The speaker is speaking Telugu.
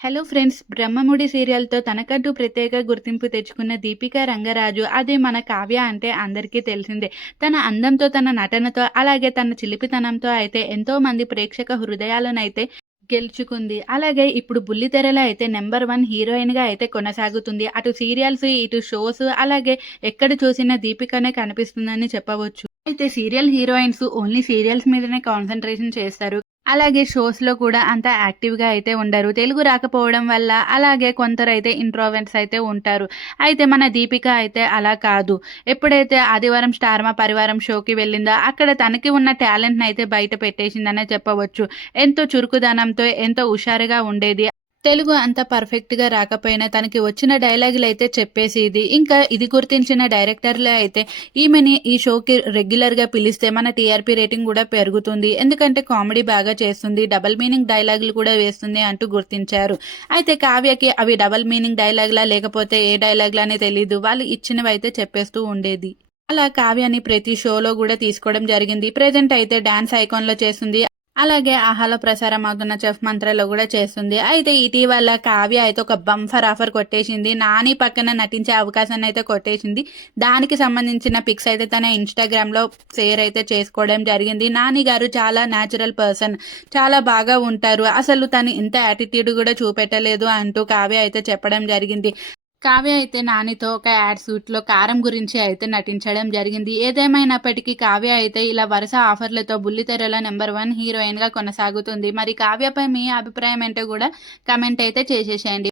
హలో ఫ్రెండ్స్ బ్రహ్మముడి సీరియల్తో తనకంటూ ప్రత్యేక గుర్తింపు తెచ్చుకున్న దీపికా రంగరాజు. అదే మన కావ్య అంటే అందరికీ తెలిసిందే. తన అందంతో తన నటనతో అలాగే తన చిలిపితనంతో అయితే ఎంతో మంది ప్రేక్షక హృదయాలను అయితే గెలుచుకుంది. అలాగే ఇప్పుడు బుల్లితెరలో అయితే నెంబర్ వన్ హీరోయిన్గా అయితే కొనసాగుతుంది. అటు సీరియల్స్ ఇటు షోస్ అలాగే ఎక్కడ చూసినా దీపికనే కనిపిస్తుందని చెప్పవచ్చు. అయితే సీరియల్ హీరోయిన్స్ ఓన్లీ సీరియల్స్ మీదనే కాన్సన్ట్రేషన్ చేస్తారు. అలాగే షోస్లో కూడా అంత యాక్టివ్గా అయితే ఉండరు. తెలుగు రాకపోవడం వల్ల అలాగే కొందరు అయితే ఇంట్రోవెంట్స్ అయితే ఉంటారు. అయితే మన దీపిక అయితే అలా కాదు. ఎప్పుడైతే ఆదివారం స్టార్మా పరివారం షోకి వెళ్ళిందో అక్కడ తనకి ఉన్న టాలెంట్ని అయితే బయట పెట్టేసిందనే చెప్పవచ్చు. ఎంతో చురుకుదనంతో ఎంతో హుషారుగా ఉండేది తెలుగు అంత పర్ఫెక్ట్గా రాకపోయినా తనకి వచ్చిన డైలాగులు అయితే చెప్పేసేది ఇంకా ఇది గుర్తించిన డైరెక్టర్లే అయితే ఈమెని ఈ షోకి రెగ్యులర్గా పిలిస్తే మన టీఆర్పీ రేటింగ్ కూడా పెరుగుతుంది. ఎందుకంటే కామెడీ బాగా చేస్తుంది డబల్ మీనింగ్ డైలాగులు కూడా వేస్తుంది అంటూ గుర్తించారు. అయితే కావ్యకి అవి డబల్ మీనింగ్ డైలాగ్లా లేకపోతే ఏ డైలాగ్లా అని తెలియదు వాళ్ళు ఇచ్చినవి అయితే చెప్పేస్తూ ఉండేది. అలా కావ్యాన్ని ప్రతి షోలో కూడా తీసుకోవడం జరిగింది. ప్రెజెంట్ అయితే డాన్స్ ఐకాన్లో చేస్తుంది. అలాగే ఆహాలో ప్రసారం అవుతున్న చెఫ్ మంత్రాలు కూడా చేస్తుంది. అయితే ఇటీవల కావ్య అయితే ఒక బంఫర్ ఆఫర్ కొట్టేసింది. నాని పక్కన నటించే అవకాశాన్ని అయితే కొట్టేసింది. దానికి సంబంధించిన పిక్స్ అయితే తన ఇన్స్టాగ్రామ్లో షేర్ అయితే చేసుకోవడం జరిగింది. నాని గారు చాలా న్యాచురల్ పర్సన్ చాలా బాగా ఉంటారు. అసలు తను ఇంత యాటిట్యూడ్ కూడా చూపెట్టలేదు అంటూ కావ్య అయితే చెప్పడం జరిగింది. కావ్య అయితే నానితో ఒక యాడ్ సూట్లో కారం గురించి అయితే నటించడం జరిగింది. ఏదేమైనప్పటికీ కావ్య అయితే ఇలా వరుస ఆఫర్లతో బుల్లితెరలో నెంబర్ వన్ హీరోయిన్గా కొనసాగుతుంది. మరి కావ్యపై మీ అభిప్రాయం ఏంటో కూడా కమెంట్ అయితే చేసేసేయండి.